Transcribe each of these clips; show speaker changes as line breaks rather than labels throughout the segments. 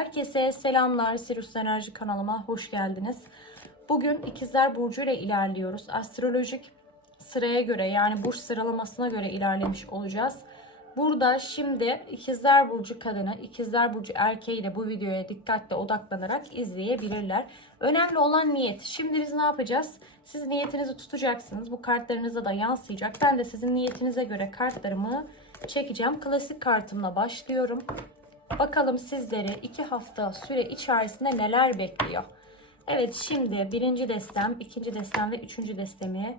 Herkese selamlar. Sirius Enerji kanalıma hoş geldiniz. Bugün İkizler Burcu ile ilerliyoruz. Astrolojik sıraya göre yani burç sıralamasına göre ilerlemiş olacağız. Burada şimdi İkizler Burcu kadını, İkizler Burcu erkeği de bu videoya dikkatle odaklanarak izleyebilirler. Önemli olan niyet. Şimdi biz ne yapacağız? Siz niyetinizi tutacaksınız. Bu kartlarınıza da yansıyacak. Ben de sizin niyetinize göre kartlarımı çekeceğim. Klasik kartımla başlıyorum. Bakalım sizleri iki hafta süre içerisinde neler bekliyor. Evet şimdi birinci destem, ikinci destem ve üçüncü destemi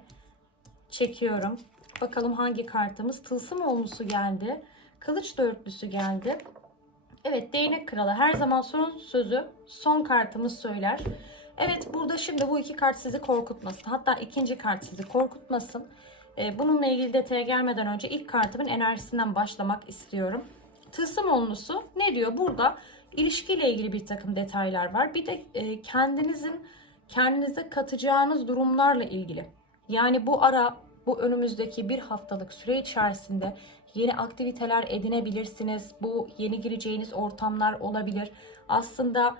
çekiyorum. Bakalım hangi kartımız? Tılsım olmusu geldi. Kılıç dörtlüsü geldi. Evet değnek kralı her zaman son sözü son kartımız söyler. Evet burada şimdi bu iki kart sizi korkutmasın. Hatta ikinci kart sizi korkutmasın. Ee, bununla ilgili detaya gelmeden önce ilk kartımın enerjisinden başlamak istiyorum. Tılsım onlusu ne diyor? Burada ilişkiyle ilgili bir takım detaylar var. Bir de e, kendinizin kendinize katacağınız durumlarla ilgili. Yani bu ara bu önümüzdeki bir haftalık süre içerisinde yeni aktiviteler edinebilirsiniz. Bu yeni gireceğiniz ortamlar olabilir. Aslında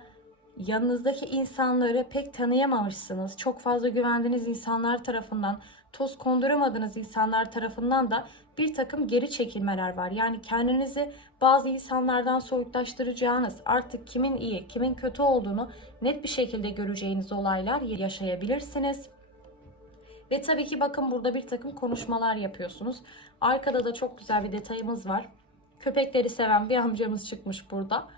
yanınızdaki insanları pek tanıyamamışsınız. Çok fazla güvendiğiniz insanlar tarafından, toz konduramadığınız insanlar tarafından da bir takım geri çekilmeler var. Yani kendinizi bazı insanlardan soyutlaştıracağınız, artık kimin iyi, kimin kötü olduğunu net bir şekilde göreceğiniz olaylar yaşayabilirsiniz. Ve tabii ki bakın burada bir takım konuşmalar yapıyorsunuz. Arkada da çok güzel bir detayımız var. Köpekleri seven bir amcamız çıkmış burada.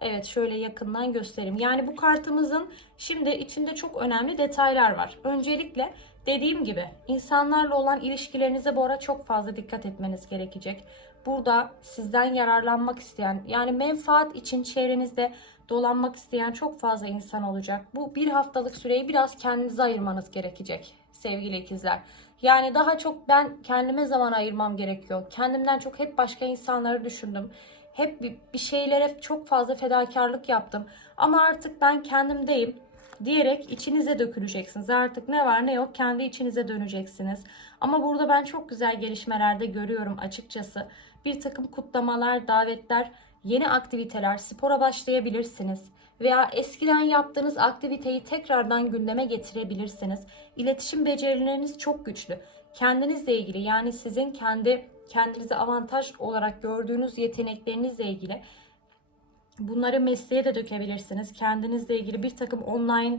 Evet şöyle yakından göstereyim. Yani bu kartımızın şimdi içinde çok önemli detaylar var. Öncelikle dediğim gibi insanlarla olan ilişkilerinize bu ara çok fazla dikkat etmeniz gerekecek. Burada sizden yararlanmak isteyen yani menfaat için çevrenizde dolanmak isteyen çok fazla insan olacak. Bu bir haftalık süreyi biraz kendinize ayırmanız gerekecek sevgili ikizler. Yani daha çok ben kendime zaman ayırmam gerekiyor. Kendimden çok hep başka insanları düşündüm. Hep bir şeylere çok fazla fedakarlık yaptım. Ama artık ben kendimdeyim diyerek içinize döküleceksiniz. Artık ne var ne yok kendi içinize döneceksiniz. Ama burada ben çok güzel gelişmelerde görüyorum açıkçası. Bir takım kutlamalar, davetler, yeni aktiviteler, spora başlayabilirsiniz. Veya eskiden yaptığınız aktiviteyi tekrardan gündeme getirebilirsiniz. İletişim becerileriniz çok güçlü. Kendinizle ilgili yani sizin kendi kendinize avantaj olarak gördüğünüz yeteneklerinizle ilgili bunları mesleğe de dökebilirsiniz. Kendinizle ilgili bir takım online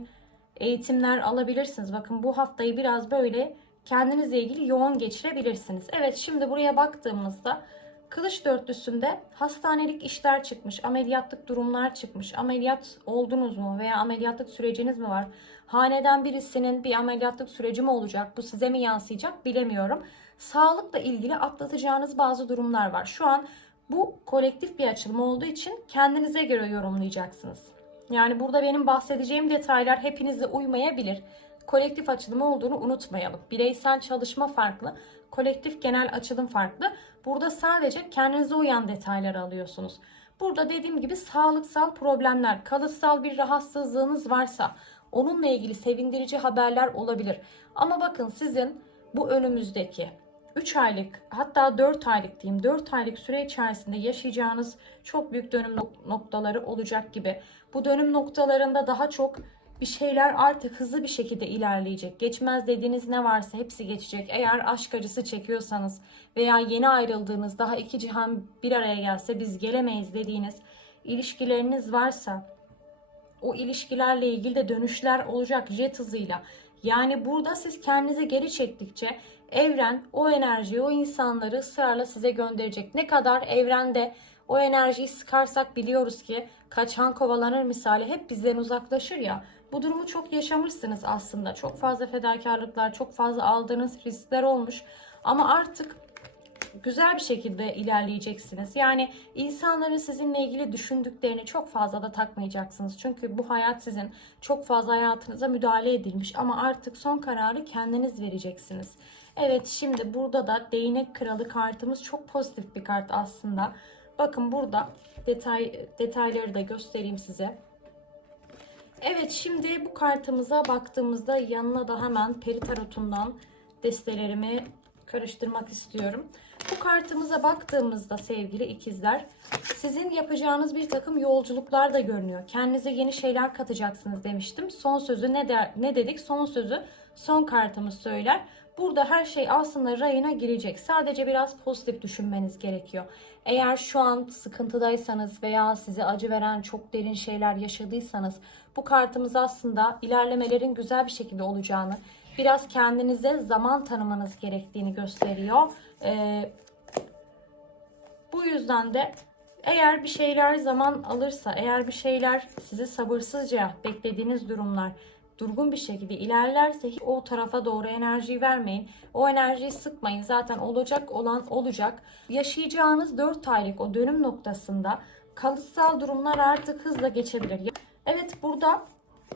eğitimler alabilirsiniz. Bakın bu haftayı biraz böyle kendinizle ilgili yoğun geçirebilirsiniz. Evet şimdi buraya baktığımızda Kılıç dörtlüsünde hastanelik işler çıkmış, ameliyatlık durumlar çıkmış. Ameliyat oldunuz mu veya ameliyatlık süreciniz mi var? Haneden birisinin bir ameliyatlık süreci mi olacak? Bu size mi yansıyacak bilemiyorum. Sağlıkla ilgili atlatacağınız bazı durumlar var. Şu an bu kolektif bir açılım olduğu için kendinize göre yorumlayacaksınız. Yani burada benim bahsedeceğim detaylar hepinize uymayabilir. Kolektif açılım olduğunu unutmayalım. Bireysel çalışma farklı, kolektif genel açılım farklı. Burada sadece kendinize uyan detayları alıyorsunuz. Burada dediğim gibi sağlıksal problemler, kalıtsal bir rahatsızlığınız varsa onunla ilgili sevindirici haberler olabilir. Ama bakın sizin bu önümüzdeki 3 aylık hatta 4 aylık diyeyim 4 aylık süre içerisinde yaşayacağınız çok büyük dönüm noktaları olacak gibi. Bu dönüm noktalarında daha çok bir şeyler artık hızlı bir şekilde ilerleyecek. Geçmez dediğiniz ne varsa hepsi geçecek. Eğer aşk acısı çekiyorsanız veya yeni ayrıldığınız daha iki cihan bir araya gelse biz gelemeyiz dediğiniz ilişkileriniz varsa o ilişkilerle ilgili de dönüşler olacak jet hızıyla. Yani burada siz kendinize geri çektikçe evren o enerjiyi, o insanları ısrarla size gönderecek. Ne kadar evrende o enerjiyi sıkarsak biliyoruz ki kaçan kovalanır misali hep bizden uzaklaşır ya. Bu durumu çok yaşamışsınız aslında. Çok fazla fedakarlıklar, çok fazla aldığınız riskler olmuş. Ama artık güzel bir şekilde ilerleyeceksiniz. Yani insanların sizinle ilgili düşündüklerini çok fazla da takmayacaksınız. Çünkü bu hayat sizin çok fazla hayatınıza müdahale edilmiş ama artık son kararı kendiniz vereceksiniz. Evet şimdi burada da değnek kralı kartımız çok pozitif bir kart aslında. Bakın burada detay detayları da göstereyim size. Evet şimdi bu kartımıza baktığımızda yanına da hemen peri tarotundan destelerimi karıştırmak istiyorum. Bu kartımıza baktığımızda sevgili ikizler sizin yapacağınız bir takım yolculuklar da görünüyor. Kendinize yeni şeyler katacaksınız demiştim. Son sözü ne, der, ne dedik? Son sözü son kartımız söyler. Burada her şey aslında rayına girecek. Sadece biraz pozitif düşünmeniz gerekiyor. Eğer şu an sıkıntıdaysanız veya size acı veren çok derin şeyler yaşadıysanız bu kartımız aslında ilerlemelerin güzel bir şekilde olacağını, biraz kendinize zaman tanımanız gerektiğini gösteriyor. Ee, bu yüzden de eğer bir şeyler zaman alırsa, eğer bir şeyler sizi sabırsızca beklediğiniz durumlar durgun bir şekilde ilerlerse o tarafa doğru enerjiyi vermeyin. O enerjiyi sıkmayın. Zaten olacak olan olacak. Yaşayacağınız 4 aylık o dönüm noktasında kalıtsal durumlar artık hızla geçebilir. Evet burada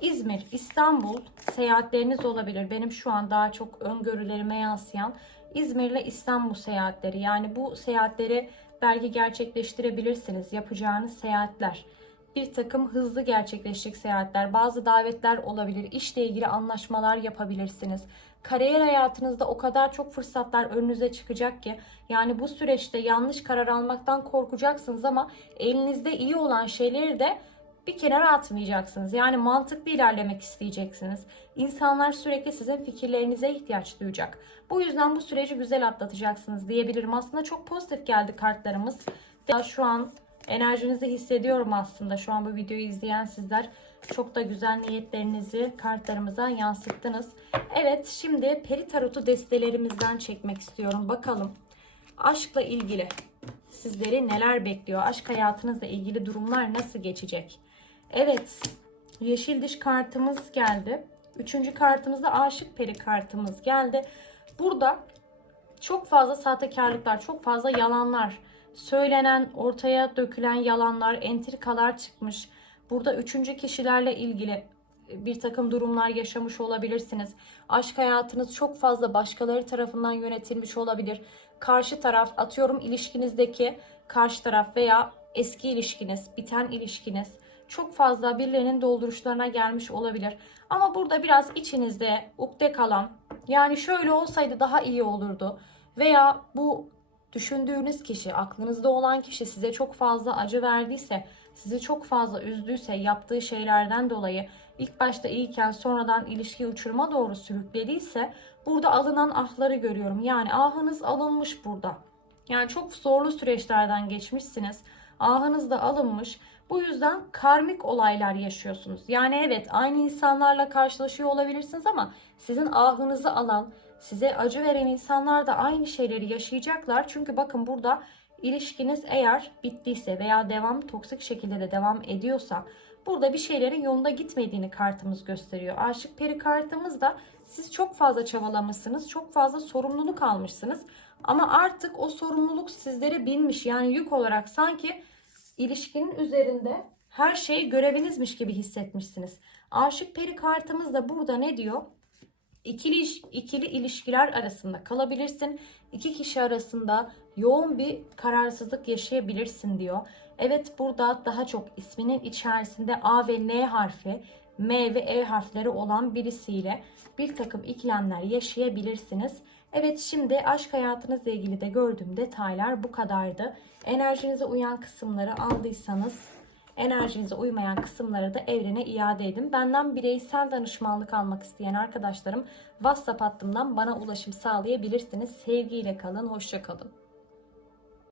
İzmir, İstanbul seyahatleriniz olabilir. Benim şu an daha çok öngörülerime yansıyan İzmir ile İstanbul seyahatleri. Yani bu seyahatleri belki gerçekleştirebilirsiniz. Yapacağınız seyahatler bir takım hızlı gerçekleşecek seyahatler, bazı davetler olabilir, işle ilgili anlaşmalar yapabilirsiniz. Kariyer hayatınızda o kadar çok fırsatlar önünüze çıkacak ki yani bu süreçte yanlış karar almaktan korkacaksınız ama elinizde iyi olan şeyleri de bir kenara atmayacaksınız. Yani mantıklı ilerlemek isteyeceksiniz. İnsanlar sürekli sizin fikirlerinize ihtiyaç duyacak. Bu yüzden bu süreci güzel atlatacaksınız diyebilirim. Aslında çok pozitif geldi kartlarımız. Şu an enerjinizi hissediyorum aslında. Şu an bu videoyu izleyen sizler çok da güzel niyetlerinizi kartlarımıza yansıttınız. Evet şimdi peri tarotu destelerimizden çekmek istiyorum. Bakalım aşkla ilgili sizleri neler bekliyor? Aşk hayatınızla ilgili durumlar nasıl geçecek? Evet yeşil diş kartımız geldi. Üçüncü kartımızda aşık peri kartımız geldi. Burada çok fazla sahtekarlıklar, çok fazla yalanlar, söylenen, ortaya dökülen yalanlar, entrikalar çıkmış. Burada üçüncü kişilerle ilgili bir takım durumlar yaşamış olabilirsiniz. Aşk hayatınız çok fazla başkaları tarafından yönetilmiş olabilir. Karşı taraf atıyorum ilişkinizdeki karşı taraf veya eski ilişkiniz, biten ilişkiniz çok fazla birilerinin dolduruşlarına gelmiş olabilir. Ama burada biraz içinizde ukde kalan yani şöyle olsaydı daha iyi olurdu veya bu düşündüğünüz kişi, aklınızda olan kişi size çok fazla acı verdiyse, sizi çok fazla üzdüyse, yaptığı şeylerden dolayı ilk başta iyiyken sonradan ilişki uçuruma doğru sürüklediyse burada alınan ahları görüyorum. Yani ahınız alınmış burada. Yani çok zorlu süreçlerden geçmişsiniz. Ahınız da alınmış. Bu yüzden karmik olaylar yaşıyorsunuz. Yani evet aynı insanlarla karşılaşıyor olabilirsiniz ama sizin ahınızı alan, size acı veren insanlar da aynı şeyleri yaşayacaklar. Çünkü bakın burada ilişkiniz eğer bittiyse veya devam toksik şekilde de devam ediyorsa burada bir şeylerin yolunda gitmediğini kartımız gösteriyor. Aşık peri kartımız da siz çok fazla çabalamışsınız, çok fazla sorumluluk almışsınız. Ama artık o sorumluluk sizlere binmiş. Yani yük olarak sanki ilişkinin üzerinde her şey görevinizmiş gibi hissetmişsiniz. Aşık peri kartımız da burada ne diyor? İkili, ikili ilişkiler arasında kalabilirsin. İki kişi arasında yoğun bir kararsızlık yaşayabilirsin diyor. Evet burada daha çok isminin içerisinde A ve N harfi, M ve E harfleri olan birisiyle bir takım ikilemler yaşayabilirsiniz. Evet şimdi aşk hayatınızla ilgili de gördüğüm detaylar bu kadardı. Enerjinize uyan kısımları aldıysanız enerjinize uymayan kısımları da evrene iade edin. Benden bireysel danışmanlık almak isteyen arkadaşlarım WhatsApp hattımdan bana ulaşım sağlayabilirsiniz. Sevgiyle kalın, hoşça kalın.